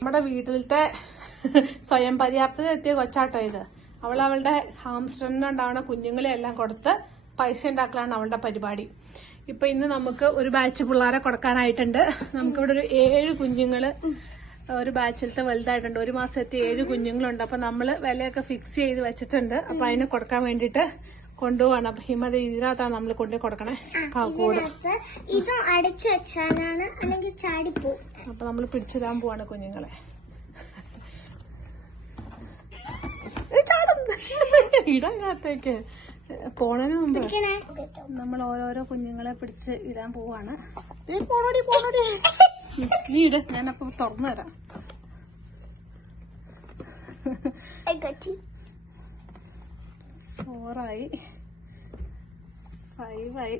നമ്മുടെ വീട്ടിലത്തെ സ്വയം പര്യാപ്തത എത്തിയ കൊച്ചാട്ടോ ഇത്. അവളുടെ ഹാംസ്റ്ററിനുണ്ടാവുന്ന കുഞ്ഞുങ്ങളെ എല്ലാം കൊടുത്ത് പൈസ ഉണ്ടാക്കലാണ് അവളുടെ പരിപാടി. ഇപ്പൊ ഇന്ന് നമുക്ക് ഒരു ബാച്ച് പിള്ളേരെ കൊടുക്കാനായിട്ടുണ്ട്. നമുക്കിവിടെ ഒരു 7 കുഞ്ഞുങ്ങള് ഒരു ബാച്ചിലത്തെ വലുതായിട്ടുണ്ട്. 1 മാസത്തെ 7 കുഞ്ഞുങ്ങളുണ്ട്. അപ്പൊ നമ്മള് വിലയൊക്കെ ഫിക്സ് ചെയ്ത് വെച്ചിട്ടുണ്ട്. അപ്പൊ അതിന് കൊടുക്കാൻ വേണ്ടിട്ട് കൊണ്ടുപോവാണ്. അപ്പൊ ഹിമത ഇതിനകത്താണ് നമ്മൾ കൊണ്ടു കൊടുക്കണേ. കൂട് ഇത് അടച്ചു വെച്ചാലാണ് അല്ലെങ്കിൽ ചാടിപ്പോ. അപ്പൊ നമ്മൾ പിടിച്ചിടാൻ പോവാണ് കുഞ്ഞുങ്ങളെ. ഇടാനകത്തേക്ക് പോണതിന് മുമ്പ് നമ്മൾ ഓരോരോ കുഞ്ഞുങ്ങളെ പിടിച്ച് ഇടാൻ പോവാണ്. പോണോടി പോണോടി, നീ ഇട്, ഞാനപ്പൊ തുറന്നു തരാം. 4 ആയി, 5 ആയി,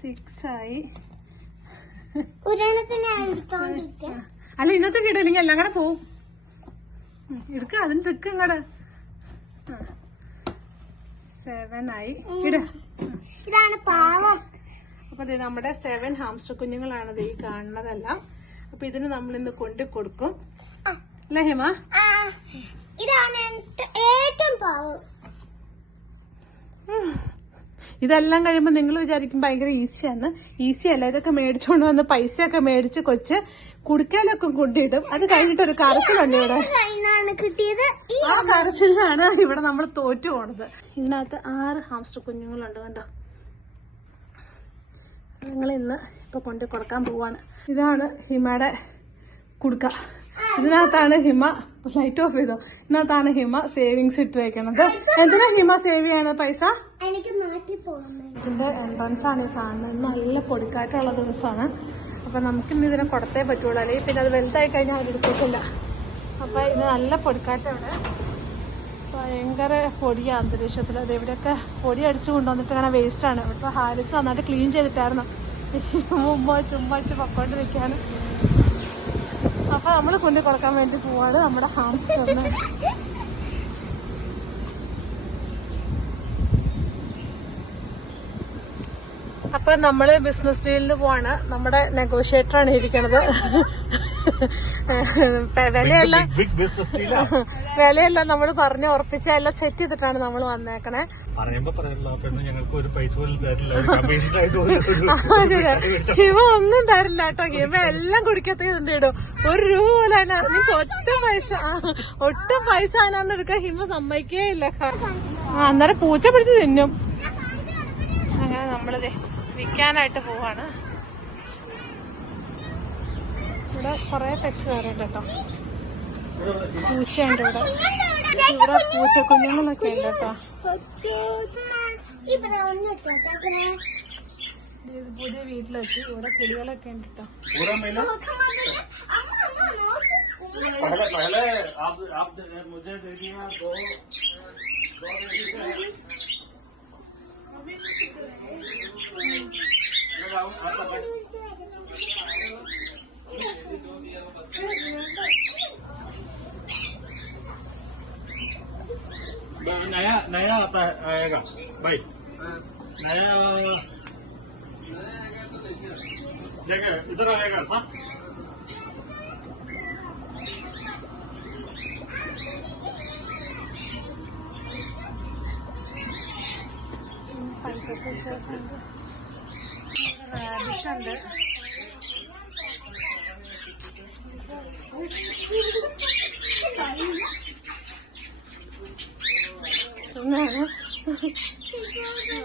6 ആയി. അല്ല ഇന്നത്തെ ഇടയില്ലെങ്കിൽ എല്ലാം കൂടെ പോവും. എടുക്ക, അതിന് തെക്ക് ഇങ്ങടെ. 7 ആയി, ഇട. ഇതാണ് പാവം. അപ്പൊ ഇത് നമ്മുടെ 7 ഹാംസ്റ്റർ കുഞ്ഞുങ്ങളാണത് ഈ കാണുന്നതെല്ലാം. അപ്പൊ ഇതിന് നമ്മൾ ഇന്ന് കൊണ്ടു കൊടുക്കും അല്ലേ ഹിമ? ഇതാണ് ഏറ്റവും പാവം. ഇതെല്ലാം കഴിയുമ്പോ നിങ്ങൾ വിചാരിക്കും ഭയങ്കര ഈസിയാണ്. ഈസി അല്ല. ഇതൊക്കെ മേടിച്ചോണ്ട് വന്ന് പൈസയൊക്കെ മേടിച്ച് കൊച്ച് കുടുക്കയിലൊക്കെ കൊണ്ടിടും. അത് കഴിഞ്ഞിട്ട് ഒരു കരച്ചിലുണ്ട് ഇവിടെ. ആ കരച്ചിലാണ് ഇവിടെ നമ്മൾ തോറ്റു പോണത്. ഇതിനകത്ത് 6 ഹാംസ്റ്റർ കുഞ്ഞുങ്ങളുണ്ട് കണ്ടോ. ഞങ്ങൾ ഇന്ന് ഇപ്പൊ കൊണ്ടു കൊടുക്കാൻ പോവാണ്. ഇതാണ് ഹിമയുടെ കുടുക്ക. ഇതിനകത്താണ് ഹിമ, ലൈറ്റ് ഓഫ് ചെയ്തോ, ഇതിനകത്താണ് ഹിമ സേവിങ്സ് ഇട്ട് വെക്കുന്നത്. എന്തിനാ ഹിമ സേവ് ചെയ്യണത് പൈസ? ഇതിന്റെ എൻട്രൻസ് ആണ് ഈ കാണുന്നത്. നല്ല പൊടിക്കാറ്റുള്ള ദിവസമാണ്. അപ്പൊ നമുക്കിന്ന് ഇതിനെ കൊടുത്തേ പറ്റുള്ളൂ, അല്ലെങ്കിൽ പിന്നെ അത് വലുതായി കഴിഞ്ഞാൽ അവരെടുക്കത്തില്ല. അപ്പൊ ഇത് നല്ല പൊടിക്കാറ്റാണ്, ഭയങ്കര പൊടിയാ അന്തരീക്ഷത്തിൽ. അത് എവിടെയൊക്കെ പൊടി അടിച്ചു കൊണ്ടുവന്നിട്ട് അങ്ങനെ വേസ്റ്റ് ആണ്. ഇവിടുത്തെ ഹാരിസ് നന്നായിട്ട് ക്ലീൻ ചെയ്തിട്ടായിരുന്നു മുമ്പ് ചുമ്മാ പൊക്കോണ്ടിരിക്കാണ്. അപ്പൊ നമ്മള് കൊണ്ടു കൊടുക്കാൻ വേണ്ടി പോവാണ് നമ്മുടെ ഹാംസ്റ്ററിന്. അപ്പൊ നമ്മള് ബിസിനസ് ഡീലിന് പോവാണ്. നമ്മുടെ നെഗോഷിയേറ്റർ ആണ് ഇരിക്കണത്. വിലയെല്ലാം നമ്മൾ പറഞ്ഞ് ഉറപ്പിച്ച എല്ലാം സെറ്റ് ചെയ്തിട്ടാണ് നമ്മൾ വന്നേക്കണേ. ഹിമ ഒന്നും തരില്ല കേട്ടോ. ഹിമ എല്ലാം കുടിക്കത്തേണ്ട് ഇടും. 1 രൂപ പോലെ മീൻസ് ഒട്ടും പൈസ അതിനകത്ത് എടുക്കാൻ ഹിമ സമ്മതിക്കേ ഇല്ല. അന്നേരം പൂച്ച പിടിച്ച് തിന്നും. അങ്ങനെ നമ്മളിതേ വിൽക്കാനായിട്ട് പോവാണ്. ഇവിടെ കൊറേ പെറ്റ്സ് വേറുണ്ട് കേട്ടോ. പൂച്ചയുണ്ട് ഇവിടെ. ഇവിടെ പൂച്ച കുഞ്ഞുങ്ങളൊക്കെ ഉണ്ട് കേട്ടോ. പുതിയ വീട്ടിലെത്തി. ഇവിടെ കിളികളൊക്കെ ഉണ്ട് കേട്ടോ. नया आता है आएगा भाई, नया जगह इधर आएगा सा।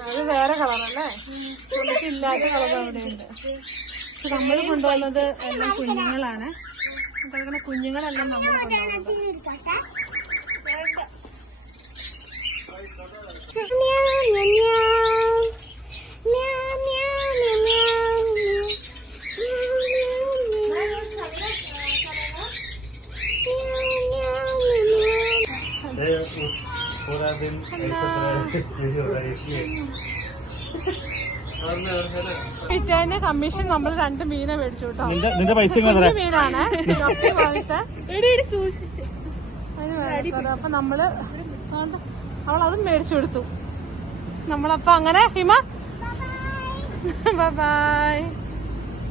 അത് വേറെ കളറല്ലേ, നമുക്കില്ലാത്ത കളർ അവിടെയുണ്ട്. പക്ഷെ നമ്മൾ കൊണ്ടുവന്നത് എല്ലാം കുഞ്ഞുങ്ങളാണ്. അപ്പൊ കുഞ്ഞുങ്ങളെല്ലാം നമ്മൾ കൊണ്ടുവന്നത്. पूरा दिन പിറ്റേന്ന് കമ്മീഷൻ നമ്മൾ 2 മീനെ മേടിച്ചു കേട്ടോ. നിന്റെ പൈസ മീനാണ് അപ്പൊ നമ്മള് അവളതും മേടിച്ചു കൊടുത്തു. നമ്മളപ്പോ അങ്ങനെ ഹിമ ബൈ.